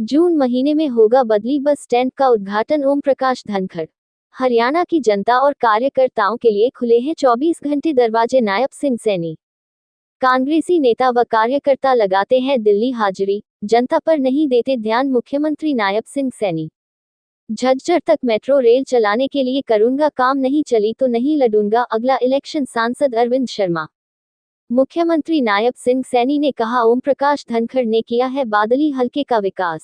जून महीने में होगा बदली बस स्टैंड का उद्घाटन। ओम प्रकाश धनखड़। हरियाणा की जनता और कार्यकर्ताओं के लिए खुले हैं 24 घंटे दरवाजे। नायब सिंह सैनी। कांग्रेसी नेता व कार्यकर्ता लगाते हैं दिल्ली हाजिरी, जनता पर नहीं देते ध्यान। मुख्यमंत्री नायब सिंह सैनी। झज्जर तक मेट्रो रेल चलाने के लिए करूंगा काम, नहीं चली तो नहीं लड़ूंगा अगला इलेक्शन। सांसद अरविंद शर्मा। मुख्यमंत्री नायब सिंह सैनी ने कहा, ओम प्रकाश धनखड़ ने किया है बादली हलके का विकास।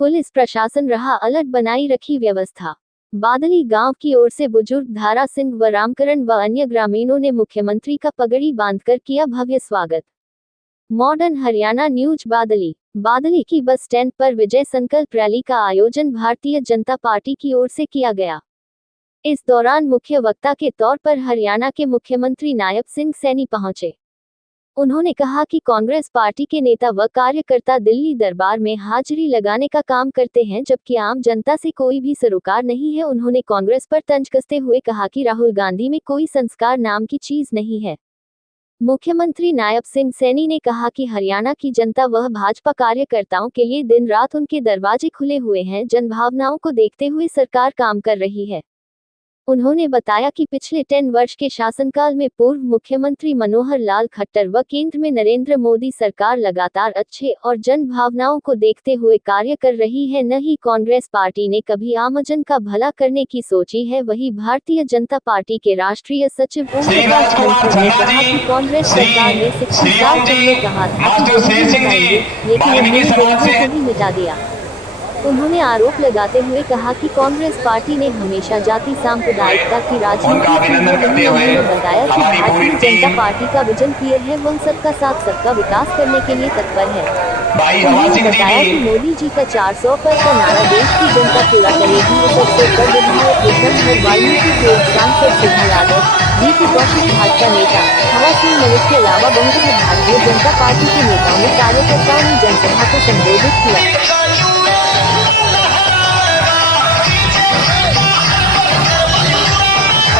पुलिस प्रशासन रहा अलर्ट, बनाई रखी व्यवस्था। बादली गांव की ओर से बुजुर्ग धारा सिंह व रामकरण व अन्य ग्रामीणों ने मुख्यमंत्री का पगड़ी बांधकर किया भव्य स्वागत। Modern Haryana news. बादली की बस स्टैंड पर विजय संकल्प रैली का आयोजन भारतीय जनता पार्टी की ओर से किया गया। इस दौरान मुख्य वक्ता के तौर पर हरियाणा के मुख्यमंत्री नायब सिंह सैनी पहुंचे। उन्होंने कहा कि कांग्रेस पार्टी के नेता व कार्यकर्ता दिल्ली दरबार में हाजिरी लगाने का काम करते हैं, जबकि आम जनता से कोई भी सरोकार नहीं है। उन्होंने कांग्रेस पर तंज कसते हुए कहा कि राहुल गांधी में कोई संस्कार नाम की चीज नहीं है। मुख्यमंत्री नायब सिंह सैनी ने कहा कि हरियाणा की जनता व भाजपा कार्यकर्ताओं के लिए दिन रात उनके दरवाजे खुले हुए हैं। जनभावनाओं को देखते हुए सरकार काम कर रही है। उन्होंने बताया कि पिछले 10 वर्ष के शासनकाल में पूर्व मुख्यमंत्री मनोहर लाल खट्टर व केंद्र में नरेंद्र मोदी सरकार लगातार अच्छे और जन भावनाओं को देखते हुए कार्य कर रही है। न ही कांग्रेस पार्टी ने कभी आमजन का भला करने की सोची है। वही भारतीय जनता पार्टी के राष्ट्रीय सचिव ओम प्रकाश धनखड़ ने कहा कि कांग्रेस सरकार ने 60 साल पहले कहा था कि लेकिन उन्होंने भी मिटा दिया। उन्होंने आरोप लगाते हुए कहा कि कांग्रेस पार्टी ने हमेशा जाति सांप्रदायिकता की राजनीति की। उन्होंने बताया कि भारतीय जनता पार्टी का विजन क्लियर है, वह सबका साथ सबका विकास करने के लिए तत्पर है। उन्होंने बताया कि मोदी जी का 400 पर का नारा देश की जनता पूरा करेगी। इस अवसर पर विधायक एकम वाल्मीकि के सांसद सिद्ध यादव, बीपी कौशिक भाजपा नेता हवा सिंह मलिक के अलावा बहुजन भारतीय जनता पार्टी के नेताओं ने कार्यकर्ताओं ने जनसभा को संबोधित किया।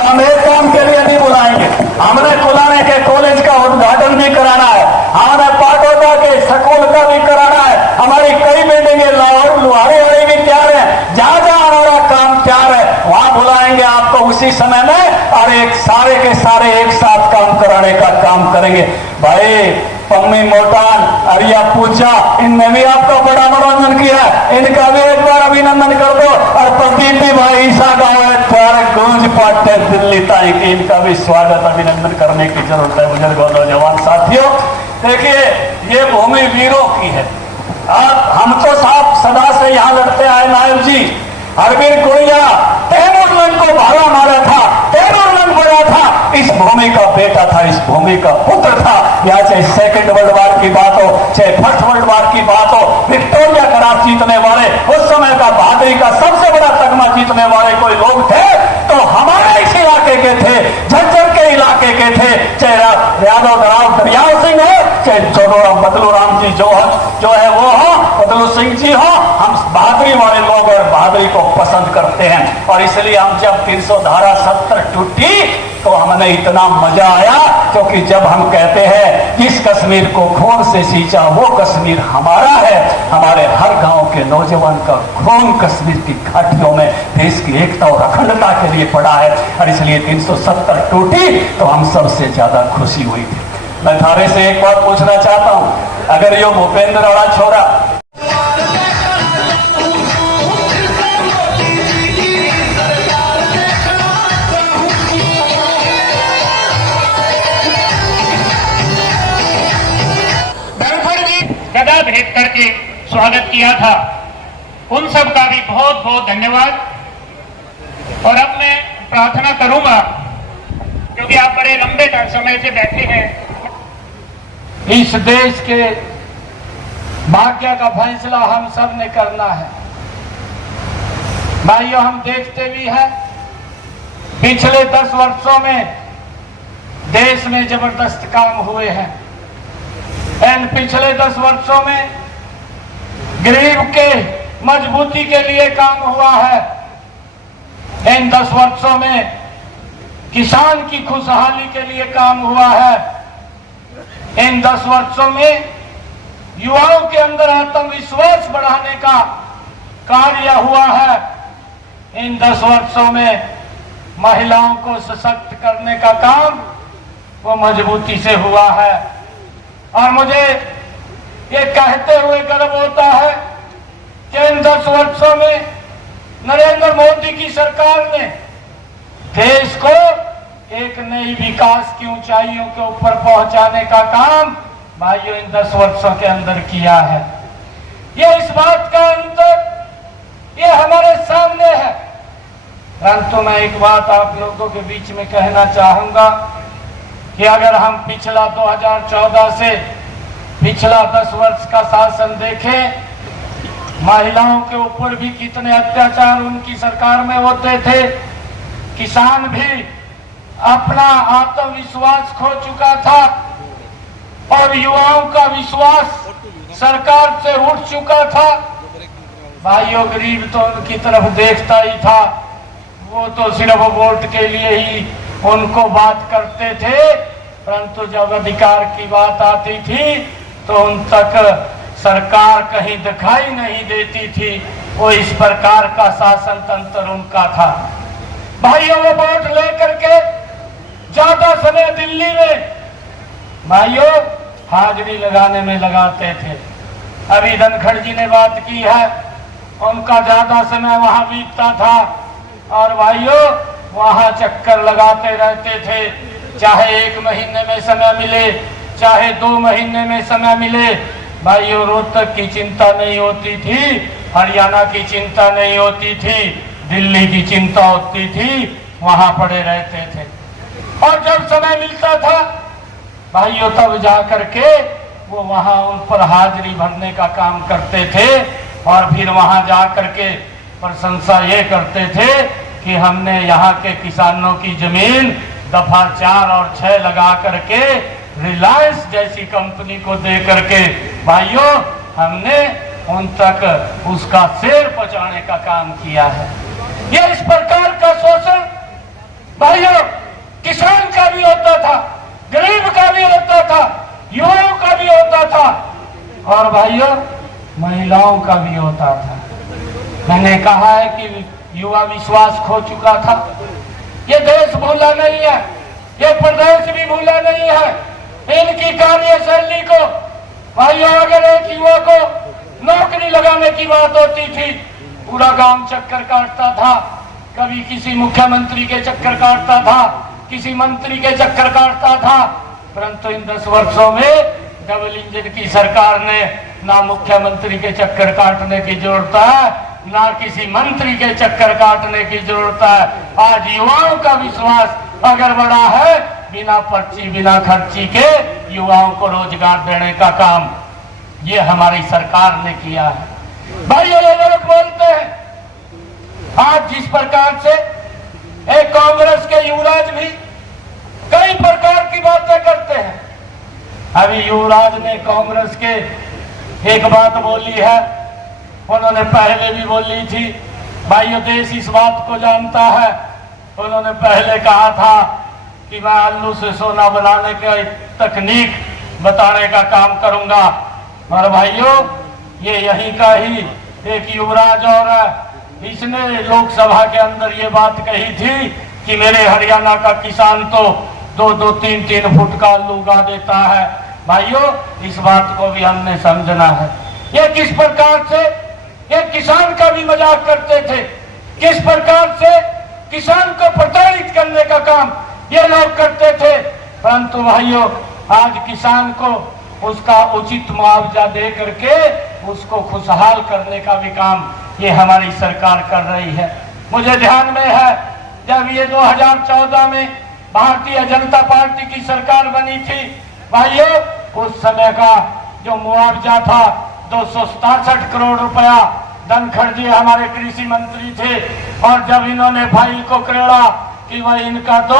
हम एक काम के लिए नहीं बुलाएंगे, हमने खुलाने के कॉलेज का उद्घाटन भी कराना है, हमारे पाटोदा के स्कूल का भी कराना है। हमारी कई बिल्डिंगे लोहारे वाले भी तैयार है। जहां जहां हमारा काम तैयार है वहां बुलाएंगे आपको उसी समय में, और एक सारे के सारे एक साथ काम कराने का काम करेंगे। भाई पम्मी मोटान, अरिया पूजा, इनने भी आपका बड़ा मनोरंजन किया, इनका भी एक बार अभिनंदन कर दो। और प्रदीप भाई ईसा गाँव है गूंज पाटे दिल्ली ताई की, इनका भी स्वागत अभिनंदन करने की जरूरत है। बुजुर्ग और नौजवान साथियों, देखिए ये भूमि वीरों की है। हम तो साहब सदा से यहाँ लड़ते आए। नायब जी अरविंद गुड़िया तैमूरलंग को भाला मारा था, तैमूरलंग बड़ा था, इस भूमि का बेटा था, इस भूमि का पुत्र था। या चाहे सेकेंड वर्ल्ड वार की बात हो, चाहे फर्स्ट वर्ल्ड वार की बात हो, विक्टोरिया क्रॉस जीतने वाले, उस समय का बहादुरी का सबसे बड़ा तगमा जीतने वाले कोई लोग थे तो हमारे इस इलाके के थे, झज्जर के इलाके के थे। चाहे यादव राव दरियाव सिंह हो, चाहे छोड़ो बदलू राम जी जो है वो हो, बदलू सिंह जी हो, हम बहादुरी वाले लोग और बहादुरी को पसंद करते हैं। और इसलिए हम जब 300 धारा 70 टूटी तो हमें इतना मजा आया, क्योंकि जब हम कहते हैं जिस कश्मीर को खून से सींचा वो कश्मीर हमारा है, हमारे हर गांव के नौजवान का खून कश्मीर की घाटियों में देश की एकता और अखंडता के लिए पड़ा है। और इसलिए 370 टूटी तो हम सबसे ज्यादा खुशी हुई थी। मैं थारे से एक बात पूछना चाहता हूं, अगर यो भूपेंद्र वाला छोरा गदा भेंट करके स्वागत किया था, उन सब का भी बहुत बहुत धन्यवाद। और अब मैं प्रार्थना करूंगा, क्योंकि आप बड़े लंबे समय से बैठे हैं। इस देश के भाग्य का फैसला हम सब ने करना है। भाइयों, हम देखते भी हैं पिछले 10 वर्षों में देश में जबरदस्त काम हुए हैं। पिछले 10 वर्षों में गरीब के मजबूती के लिए काम हुआ है। इन 10 वर्षों में किसान की खुशहाली के लिए काम हुआ है। इन 10 वर्षों में युवाओं के अंदर आत्मविश्वास बढ़ाने का कार्य हुआ है। इन 10 वर्षों में महिलाओं को सशक्त करने का काम वो मजबूती से हुआ है। और मुझे ये कहते हुए गर्व होता है कि इन 10 वर्षों में नरेंद्र मोदी की सरकार ने देश को एक नई विकास की ऊंचाइयों के ऊपर पहुंचाने का काम भाइयों इन 10 वर्षों के अंदर किया है। ये इस बात का अंतर ये हमारे सामने है। परंतु मैं एक बात आप लोगों के बीच में कहना चाहूंगा कि अगर हम पिछला 2014 से पिछला 10 वर्ष का शासन देखें, महिलाओं के ऊपर भी कितने अत्याचार उनकी सरकार में होते थे। किसान भी अपना आत्मविश्वास खो चुका था और युवाओं का विश्वास सरकार से उठ चुका था। भाइयों गरीब तो उनकी तरफ देखता ही था, वो तो सिर्फ वोट के लिए ही उनको बात करते थे। परंतु जब अधिकार की बात आती थी तो उन तक सरकार कहीं दिखाई नहीं देती थी। वो इस प्रकार का शासन तंत्र उनका था। भाइयों वो वोट लेकर के ज्यादा समय दिल्ली में भाइयों हाजिरी लगाने में लगाते थे। अभी धनखड़ जी ने बात की है, उनका ज्यादा समय वहां बीतता था और भाइयों वहां चक्कर लगाते रहते थे। चाहे 1 महीने में समय मिले, चाहे 2 महीने में समय मिले, भाइयों रोहतक की चिंता नहीं होती थी, हरियाणा की चिंता नहीं होती थी, दिल्ली की चिंता होती थी, वहां पड़े रहते थे। और जब समय मिलता था भाइयों तब जाकर के वो वहां उन पर हाजिरी भरने का काम करते थे और फिर वहां जाकर के प्रशंसा ये करते थे कि हमने यहाँ के किसानों की जमीन दफा 4 और 6 लगा करके रिलायंस जैसी कंपनी को दे करके भाइयों हमने उन तक उसका शेर पहुंचाने का काम किया है। ये इस प्रकार का शोषण भाइयों किसान का भी होता था, गरीब का भी होता था, युवाओं का भी होता था और भाइयों महिलाओं का भी होता था। मैंने कहा है कि युवा विश्वास खो चुका था। ये देश भूला नहीं है, ये प्रदेश भी भूला नहीं है। इनकी कार्यशैली को भाइयों अगर एक युवा को नौकरी लगाने की बात होती थी, पूरा गांव चक्कर काटता था, कभी किसी मुख्यमंत्री के चक्कर काटता था, किसी मंत्री के चक्कर काटता था। परंतु इन 10 वर्षों में डबल इंजन की सरकार ने ना मुख्यमंत्री के चक्कर काटने की जरूरत है, ना किसी मंत्री के चक्कर काटने की जरूरत है। आज युवाओं का विश्वास अगर बढ़ा है, बिना पर्ची बिना खर्ची के युवाओं को रोजगार देने का काम ये हमारी सरकार ने किया है। भाई ये लोग बोलते हैं आज जिस प्रकार से एक कांग्रेस के युवराज भी कई प्रकार की बातें करते हैं। अभी युवराज ने कांग्रेस के एक बात बोली है, उन्होंने पहले भी बोली थी। भाइयों देश इस बात को जानता है, उन्होंने पहले कहा था कि मैं आलू से सोना बनाने की तकनीक बताने का काम करूंगा। और भाइयों ये यहीं का ही एक युवराज और इसने लोकसभा के अंदर ये बात कही थी कि मेरे हरियाणा का किसान तो 2-2, 3-3 फुट का आलू उगा देता है। भाइयों इस बात को भी हमने समझना है। ये किस प्रकार से ये किसान का भी मजाक करते थे, किस प्रकार से किसान को प्रताड़ित करने का काम ये लोग करते थे। परंतु भाइयों आज किसान को उसका उचित मुआवजा दे करके उसको खुशहाल करने का भी काम ये हमारी सरकार कर रही है। मुझे ध्यान में है जब ये 2014 में भारतीय जनता पार्टी की सरकार बनी थी, भाइयों उस समय का जो मुआवजा था 267 करोड़ रुपया। धनखड़ जी हमारे कृषि मंत्री थे और जब इन्होंने फाइल को क्रेड़ा कि वह इनका तो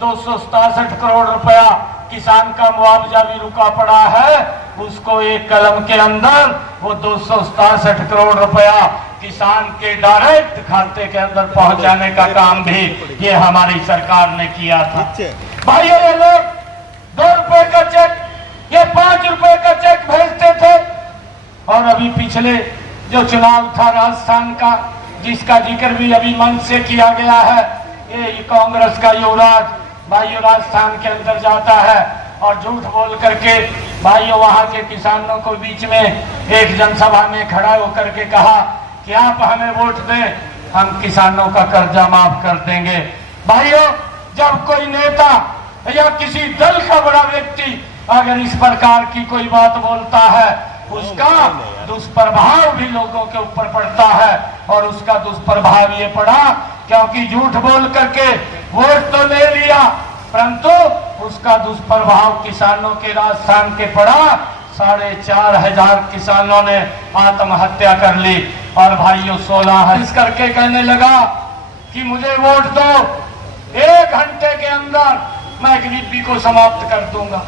267 करोड़ रुपया किसान का मुआवजा भी रुका पड़ा है, उसको एक कलम के अंदर वो 267 करोड़ रुपया किसान के डायरेक्ट खाते के अंदर पहुंचाने का काम भी ये हमारी सरकार ने किया था। भाइयों ये लोग 2 रुपए का चेक ये 5 रुपए का चेक भेजते थे। और अभी पिछले जो चुनाव था राजस्थान का, जिसका जिक्र भी अभी मंच से किया गया है, ये कांग्रेस का युवराज भाइयों राजस्थान के अंदर जाता है और झूठ बोल करके भाइयों वहां के किसानों को बीच में एक जनसभा में खड़ा होकर के कहा कि आप हमें वोट दें, हम किसानों का कर्जा माफ कर देंगे। भाइयों, जब कोई नेता या किसी दल का बड़ा व्यक्ति अगर इस प्रकार की कोई बात बोलता है, उसका दुष्प्रभाव भी लोगों के ऊपर पड़ता है। और उसका दुष्प्रभाव ये पड़ा क्योंकि झूठ बोल करके वोट तो ले लिया, परंतु उसका दुष्प्रभाव किसानों के राजस्थान के पड़ा। 4,500 किसानों ने आत्महत्या कर ली। और भाइयों 16 करके कहने लगा कि मुझे वोट दो, 1 घंटे के अंदर मैं गरीबी को समाप्त कर दूंगा।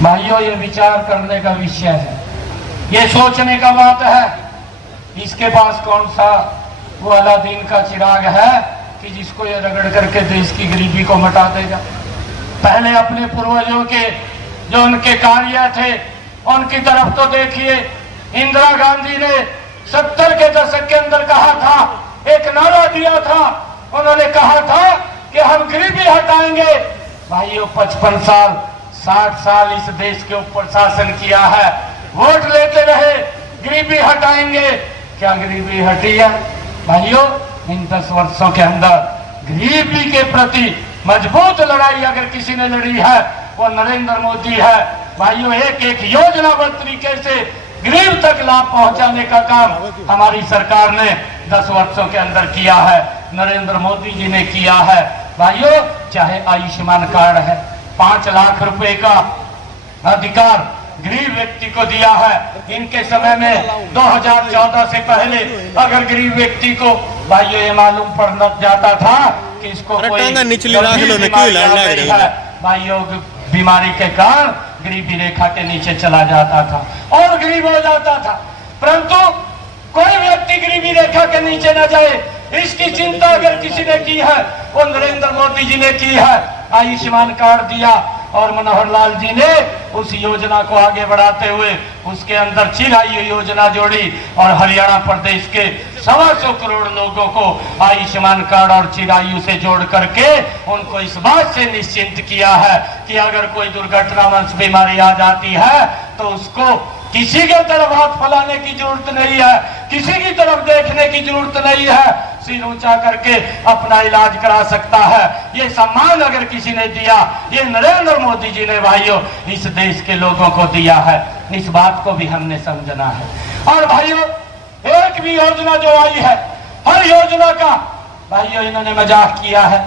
भाइयों, ये विचार करने का विषय है, ये सोचने का बात है। इसके पास कौन सा वो अलादीन का चिराग है कि जिसको ये रगड़ करके देश की गरीबी को मिटा देगा। पहले अपने पूर्वजों के जो उनके कार्य थे उनकी तरफ तो देखिए। इंदिरा गांधी ने 70 के दशक के अंदर कहा था, एक नारा दिया था, उन्होंने कहा था कि हम गरीबी हटाएंगे। भाइयों 55 साल 60 साल इस देश के ऊपर शासन किया है, वोट लेते रहे, गरीबी हटाएंगे। क्या गरीबी हटी है? भाइयों, इन 10 वर्षों के अंदर गरीबी के प्रति मजबूत लड़ाई अगर किसी ने लड़ी है वो नरेंद्र मोदी है। भाइयों, एक योजनाबद्ध तरीके से गरीब तक लाभ पहुंचाने का काम हमारी सरकार ने 10 वर्षों के अंदर किया है, नरेंद्र मोदी जी ने किया है। भाइयों, चाहे आयुष्मान कार्ड है, 5 लाख रुपए का अधिकार गरीब व्यक्ति को दिया है। इनके समय में 2014 से पहले अगर गरीब व्यक्ति को भाइयों ये मालूम पड़ जाता था कि इसको भाइयों बीमारी के कारण गरीबी रेखा के नीचे चला जाता था और गरीब हो जाता था, परंतु कोई व्यक्ति गरीबी रेखा के नीचे न जाए, इसकी चिंता अगर किसी ने की है वो नरेंद्र मोदी जी ने की है। आयुष्मान कार्ड दिया और मनोहर लाल जी ने उस योजना को आगे बढ़ाते हुए उसके अंदर चिरायु योजना जोड़ी और हरियाणा प्रदेश के 125 करोड़ लोगों को आयुष्मान कार्ड और चिरायु से जोड़ करके उनको इस बात से निश्चिंत किया है कि अगर कोई दुर्घटनावश बीमारी आ जाती है तो उसको किसी के तरफ हाथ फैलाने की जरूरत नहीं है, किसी की तरफ देखने की जरूरत नहीं है, सिर ऊंचा करके अपना इलाज करा सकता है। ये सम्मान अगर किसी ने दिया, ये नरेंद्र मोदी जी ने भाइयों इस देश के लोगों को दिया है। इस बात को भी हमने समझना है। और भाइयों, एक भी योजना जो आई है, हर योजना का भाइयों इन्होंने मजाक किया है।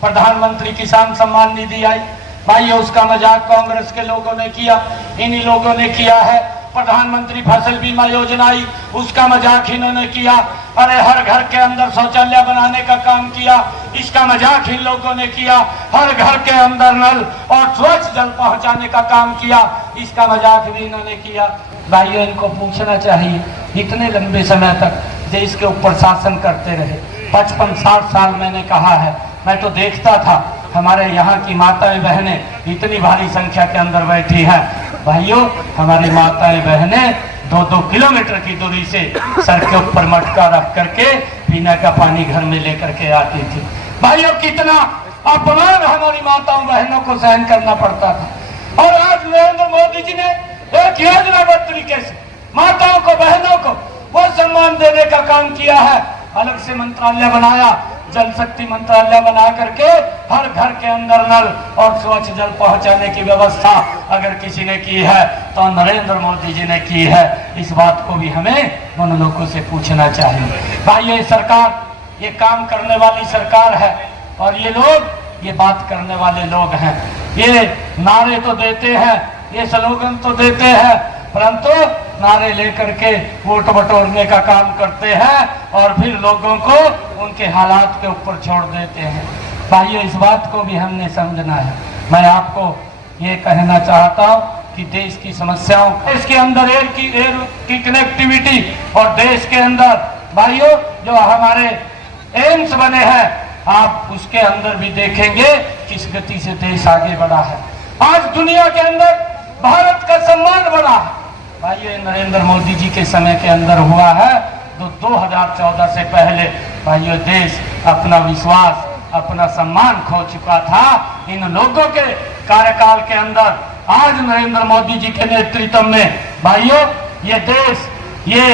प्रधानमंत्री किसान सम्मान निधि आई, भाइयों उसका मजाक कांग्रेस के लोगों ने किया, इन्हीं लोगों ने किया है। प्रधानमंत्री फसल बीमा योजना आई, उसका मजाक इन्होंने किया। अरे हर घर के अंदर शौचालय बनाने का काम किया, इसका मजाक इन लोगों ने किया। हर घर के अंदर नल और स्वच्छ जल पहुंचाने का काम किया, इसका मजाक भी इन्होंने किया। भाइयों, इनको पूछना चाहिए, इतने लंबे समय तक देश के ऊपर शासन करते रहे, 55-60 साल मैंने कहा है, मैं तो देखता था हमारे यहाँ की माताएं बहनें इतनी भारी संख्या के अंदर बैठी हैं। भाइयों, हमारी माताएं बहनें 2-2 किलोमीटर की दूरी से सर के ऊपर मटका रख करके पीने का पानी घर में लेकर के आती थी। भाइयों, कितना अपमान हमारी माताओं बहनों को सहन करना पड़ता था। और आज नरेंद्र मोदी जी ने एक योजनाबद्ध तरीके से माताओं को, बहनों को वो सम्मान देने का काम किया है। अलग से मंत्रालय बनाया, जल शक्ति मंत्रालय बना करके हर घर के अंदर नल और स्वच्छ जल पहुंचाने की व्यवस्था अगर किसी ने की है तो नरेंद्र मोदी जी ने की है। इस बात को भी हमें उन लोगों से पूछना चाहिए। भाई, ये सरकार, ये काम करने वाली सरकार है और ये लोग ये बात करने वाले लोग हैं। ये नारे तो देते हैं, ये स्लोगन तो देते हैं, परंतु नारे लेकर के वोट बटोरने का काम करते हैं और फिर लोगों को उनके हालात के ऊपर छोड़ देते हैं। भाइयों, इस बात को भी हमने समझना है। मैं आपको ये कहना चाहता हूँ कि देश की समस्याओं, देश के अंदर एयर की कनेक्टिविटी और देश के अंदर भाइयों जो हमारे एम्स बने हैं, आप उसके अंदर भी देखेंगे किस गति से देश आगे बढ़ा है। आज दुनिया के अंदर भारत का सम्मान बढ़ा है। भाई ये नरेंद्र मोदी जी के समय के अंदर हुआ है। तो 2014 से पहले भाइयों देश अपना विश्वास, अपना सम्मान खो चुका था। इन लोगों के कार्यकाल के अंदर आज नरेंद्र मोदी जी के नेतृत्व में भाइयों ये देश, ये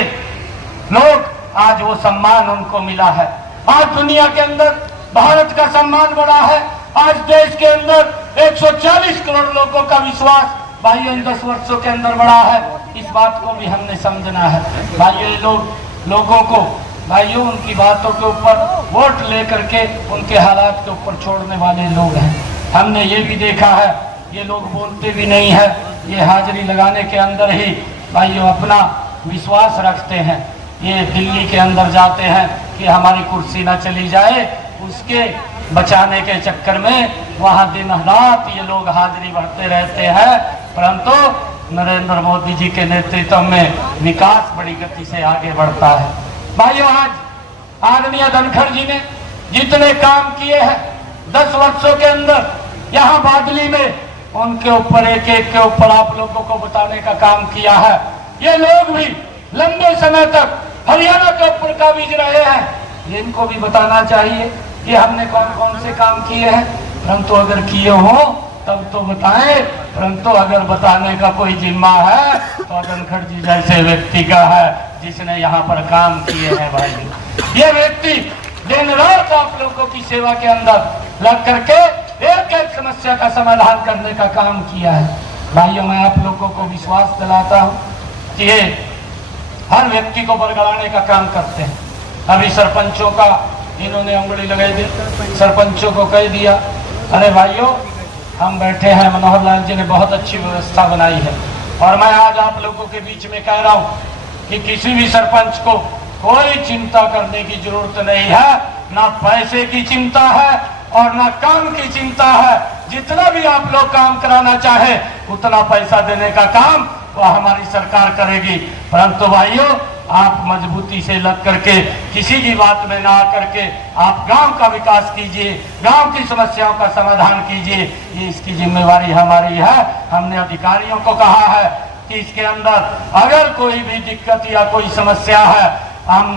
लोग, आज वो सम्मान उनको मिला है। आज दुनिया के अंदर भारत का सम्मान बढ़ा है। आज देश के अंदर 140 करोड़ लोगों का विश्वास भाइयों इन 10 वर्षों के अंदर बढ़ा है। इस बात को भी हमने समझना है। भाइयों ये लोगों को भाइयों उनकी बातों के ऊपर वोट लेकर के उनके हालात के ऊपर छोड़ने वाले लोग हैं। हमने ये भी देखा है, ये लोग बोलते भी नहीं है, ये हाजिरी लगाने के अंदर ही भाइयों अपना विश्वास रखते हैं। ये दिल्ली के अंदर जाते हैं कि हमारी कुर्सी ना चली जाए, उसके बचाने के चक्कर में वहाँ दिन रात ये लोग हाजिरी भरते रहते हैं। परंतु नरेंद्र मोदी जी के नेतृत्व में विकास बड़ी गति से आगे बढ़ता है। भाइयों आज आदरणीय धनखड़ जी ने जितने काम किए हैं 10 वर्षों के अंदर यहाँ बादली में, उनके ऊपर एक एक के ऊपर आप लोगों को बताने का काम किया है। ये लोग भी लंबे समय तक हरियाणा के ऊपर काबिज रहे हैं। इनको भी बताना चाहिए कि हमने कौन कौन से काम किए हैं। परंतु अगर किए हो तब तो बताएं, परंतु अगर बताने का कोई जिम्मा है तो धनखड़ जी जैसे व्यक्ति का है जिसने यहाँ पर काम किए हैं। भाई ये व्यक्ति दिन रात आप लोगों की सेवा के अंदर लग करके एक एक समस्या का समाधान करने का काम किया है। भाइयों मैं आप लोगों को विश्वास दिलाता हूँ कि ये हर व्यक्ति को बरगलाने का काम करते हैं। अभी सरपंचों का इन्होंने उंगली लगाई दी, सरपंचों को कह दिया अरे भाइयों हम बैठे हैं, मनोहर लाल जी ने बहुत अच्छी व्यवस्था बनाई है। और मैं आज आप लोगों के बीच में कह रहा हूँ कि किसी भी सरपंच को कोई चिंता करने की जरूरत नहीं है, ना पैसे की चिंता है और ना काम की चिंता है। जितना भी आप लोग काम कराना चाहे उतना पैसा देने का काम वो हमारी सरकार करेगी। परंतु भाइयों आप मजबूती से लग करके किसी की बात में ना करके आप गांव का विकास कीजिए, गांव की समस्याओं का समाधान कीजिए। ये इसकी जिम्मेवारी हमारी है। हमने अधिकारियों को कहा है कि इसके अंदर अगर कोई भी दिक्कत या कोई समस्या है हम